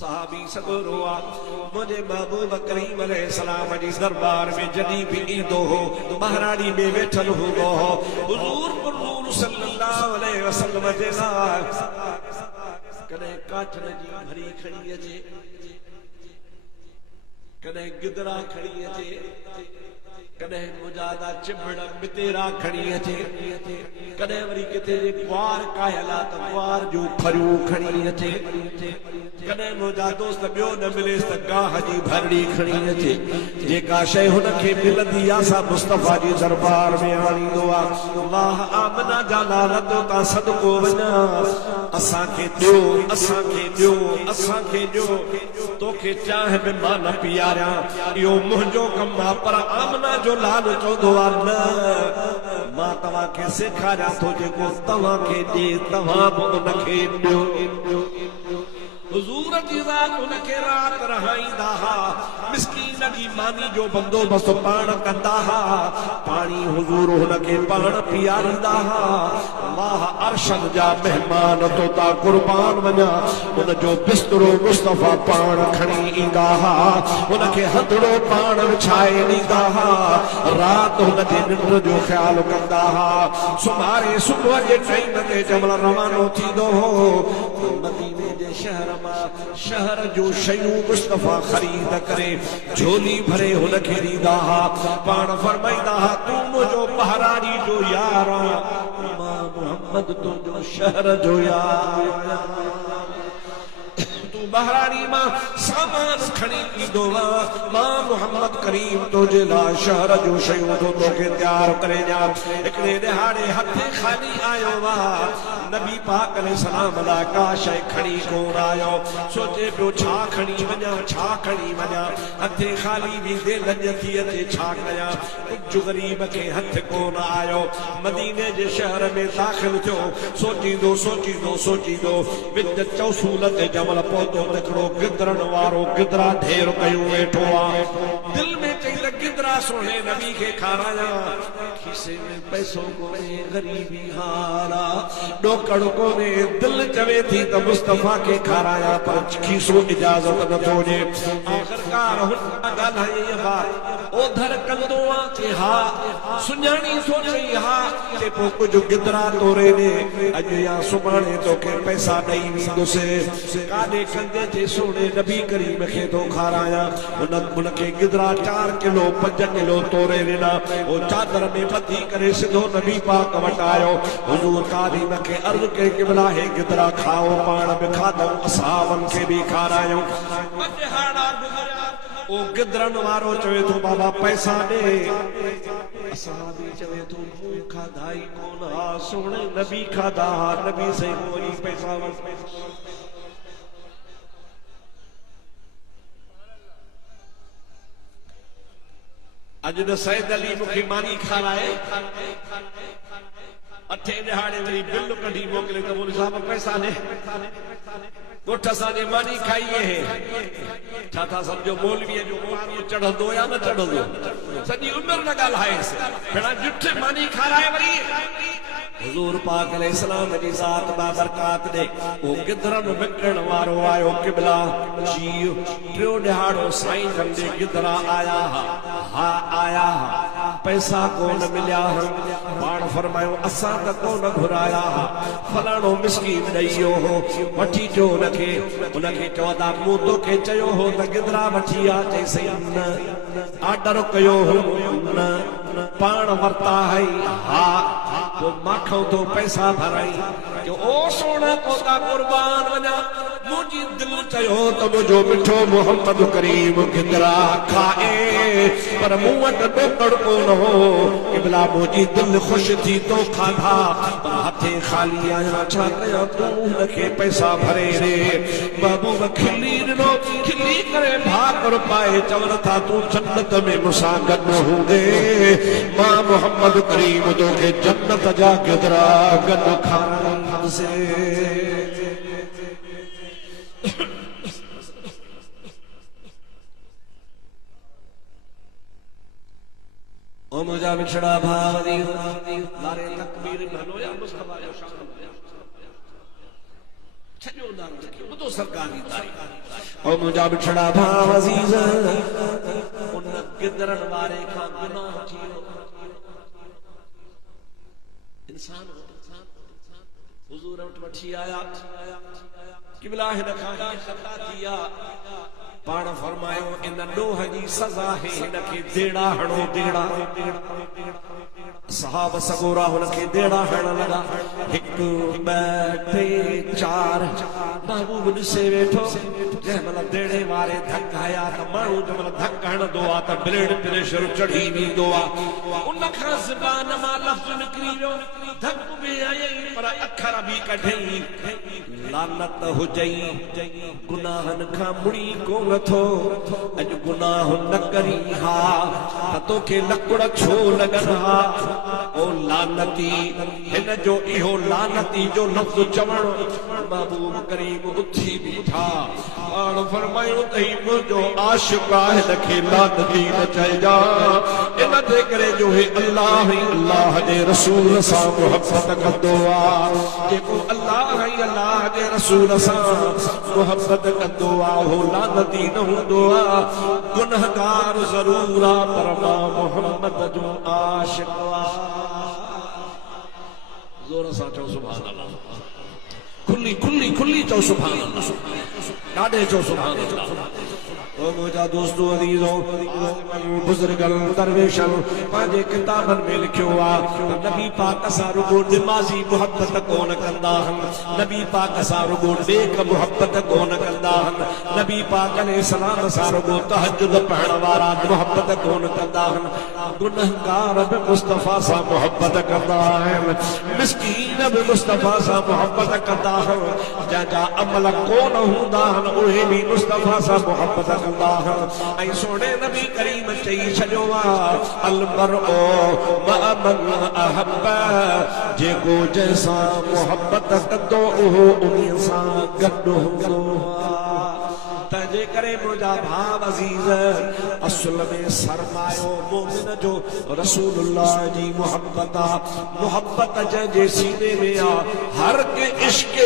सहाबी सगोरो मुझे महबूब करीम अलैहिस्सलाम जी दरबार में जदी भी ईंदो हो महारानी में वेठल हूंदो हो हुजूर कुरनूर सल्लल्लाहु अलैहि वसल्लम जे नाल कदे काठन जी भरी खड़ी अचे कदे गिदरा खड़ी अचे कदे मुजादा चिबड़ मितेरा खड़ी अचे कदे वरी किथे ग्वार कायला त ग्वार जो फरियो खड़ी अचे कदे मुजा दोस्त बियो न मिले त गाह जी भरड़ी खड़ी अचे जेका शय हुन खे मिलंदी आ सा मुस्तफा जी दरबार में आणींदो आ अल्लाह आमना जा लालत ता सदको वना असा के दियो असा के दियो तोखे चाह में मान पियारा यो मुंजो कम आ पर आमना जो लाल चौधो आ न मां तवा के सिखारा तो जेको तवा के दे तवा उन के दियो हुजूर जी ज़ात उनखे रात रहाईंदा हा मिस्कीन जी मानी जो बंदोबस्त पाण कंदा हा पानी हुजूर उनखे पाण पियारींदा हा अल्लाह अरशन जा मेहमान तो ता कुर्बान वञा उन जो बिस्तरो मुस्तफा पाण खणी ईंदा हा उनखे हथड़ो पाण विछाए ॾींदा हा रात हुन जे निंड जो ख्याल कंदा हा सुमारे सुबुह जे टाइम ते जमल रवानो थींदो हो मदीने जे शहर जो शयूं मुस्तफा खरीद करे झोली भरे हुनखे ॾींदा हा पाण फरमाईंदा हा तू मुंहिंजो पहरारी जो यार मां मोहम्मद तुंहिंजो शहर जो यार तू बहरानी मां सामान खणी ईंदो मां मोहम्मद करीम तुंहिंजे लाइ शहर जो शयूं तो तोखे तैयार करे ॾियां हिकिड़े ॾिहाड़े हथे खाली आयो वा नबी पाक अलैहिस्सलाम लाइ का शइ खणी कोन आयो सोचे पियो छा खणी वञा हथे खाली वेंदे लॼ थी अचे छा कयां कुझु ग़रीब खे हथ कोन आयो मदीने जे शहर में दाख़िल थियो सोचींदो विच चौसूल ते जमल पहुतो हिकिड़ो गिदरन वारो गिदरा ढेर कयो वेठो आहे दिल में चई त गिदरा सोने नबी खे खाराया खीसे में पैसो कोने गरीबी हारा ॾोकड़ कोने दिल चवे थी त मुस्तफा खे खाराया पर खीसो इजाज़त नथो ॾे आख़िरकार हुन ॻाल्हाई बात ओधर कंदो आ के हा सुञाणी सोचई हा ते पोइ कुझु गिदरा तोरे ॾे अॼु या सुभाणे तोखे पैसा ॾेई वेंदुसि काॾे कंदे जे सोने नबी करीम खे थो खाराया उनखे गिदरा 4 किलो 5 किलो तोरे ॾिना ओ चादर में ॿधी करे सिधो नबी पाक वटि आयो हुजूर कारीम खे अर्ज़ कई क़िबला हे गिदरा खाओ पाण बि खाधऊं असहाबनि खे बि खारायूं ओ गिदरन वारो चवे थो बाबा पैसा ॾे असहाबी चवे थो मूं खाधा ई कोन हा सोणे नबी खाधा हा नबी से कोई पैसा अॼु न सैद अली मूंखे मानी खाराए अठे ॾिहाड़े वरी बिल कढी मोकिले त बोले साहब पैसा ॾे ॻोठ असांजे मानी खाई है छा था सम्झो मौलवीअ जो मारो चढ़ंदो या न चढ़ंदो सॼी उमिरि न ॻाल्हाएसि भेणा ॼुठ मानी खाराए वरी हुजूर पाक अलैहिस्सलाम जी ज़ात बाबरकात दे ओ गिदरन विकण वारो आयो क़िबला जी टियों ॾिहाड़ो साईं कंदे गिदरा आया आया पैसा कोन मिलिया पाण फरमायो असां त कोन घुराया फलाणो मिस्कीन ॾेई हो वठी जो उनखे चवंदा मूं तोखे चयो हो त गिदरा वठी आ चईसई न आर्डर कयो हो न पाण वरता है हा तो माखो तो पैसा भराई कि ओ सोना कोता कुर्बान वना मुझी दिल चयो तो मुझो मिठो मोहम्मद करीम गिदरा खाए पर मूं वटि ॾोकड़ कोन हो क़िबला मुझी दिल खुश थी तो खाधा पर हथे खाली आया छा कया तू उनखे पैसा भरे रे महबूब खिली ॾिनो खिली करे भाकुर पाए चवनि था तू जन्नत में मूंसां गॾु हूंदे मां मोहम्मद करीम तोखे जन्नत जा गिदरा गॾु खाराईंदुसि ओ मुझा विछड़ा भाव दी नारे तकबीर भलो या मुस्तफा जो शान छजो नाम रखियो तो सरकार की तारीफ और मुझा बिछड़ा भाव अजीज उन गिदरन वारे खां गुनाह थियो इंसान हुजूर वट वठी आया किबला हिन खां खता थिया पाण फरमायो इन डोह जी सज़ा है हिनखे देड़ा हणो देड़ा साहब सगोरा हुनखे देड़ा हणण लगा हिकु ॿ टे चार महबूब ॾिसे वेठो जंहिं महिल देड़े वारे धक हया त माण्हू जंहिं महिल धक हणंदो आहे त ब्लड प्रेशर चढ़ी वेंदो आहे उन खां ज़बान मां लफ़्ज़ निकिरी वियो धक बि आयई पर अखर बि कढई लानत हुजई गुनाहनि खां मुड़ी कोन थो अॼु गुनाह न करी हा त तोखे लकुड़ छो लॻनि हा ओ लानती हिन जो इहो लानती जो लफ़्ज़ चवण महबूब करीम उथी बीठा पाण फरमायो त ही मुंहिंजो आशिक़ आहे हिनखे लानती न चइजा इन ते करे जो हे अल्लाह ई अल्लाह जे रसूल सां मुहबत कंदो आहे जेको अल्लाह ई अल्लाह जे रसूल सां मुहबत कंदो आहे हो लानती न हूंदो आहे गुनहगार ज़रूर आहे पर मां मुहम्मद जो आशिक़ आहे जोर सां चओ सुभान अल्लाह खुली खुली खुली चओ सुभान अल्लाह ॾाढे चओ सुभान अल्लाह ओ मुझा दोस्तों अजीजों बुजुर्गन दरवेशन पांजे किताबन में लिखियो आहे नबी पाक सां रुगो निमाज़ी मुहब्बत कोन कंदा आहिनि नबी पाक सां रुगो नेक मुहब्बत कोन कंदा आहिनि नबी पाक अलैहि सलाम सां रुगो तहज्जुद पढ़ण वारा मुहब्बत कोन कंदा आहिनि गुनहगार बि मुस्तफा सां मुहब्बत कंदा आहिनि मिस्कीन बि मुस्तफा सां मुहब्बत कंदा आहिनि जंहिंजा अमल कोन हूंदा आहिनि उहे बि मुस्तफा सां मुहब्बत ऐं सोने नबी करीम चई छॾियो आहे अलमरओ मअ मन अहब जेको जंहिंसां मुहबत कंदो उहो उन्हीअ सां गॾु हूंदो तंहिंजे करे मुंहिंजा भाउ अज़ीज़ असुल में सरमायो मोमिन जो रसूलुल्लाह जी मुहबत आहे मुहबत जंहिंजे सीने में आहे हर के इश्क़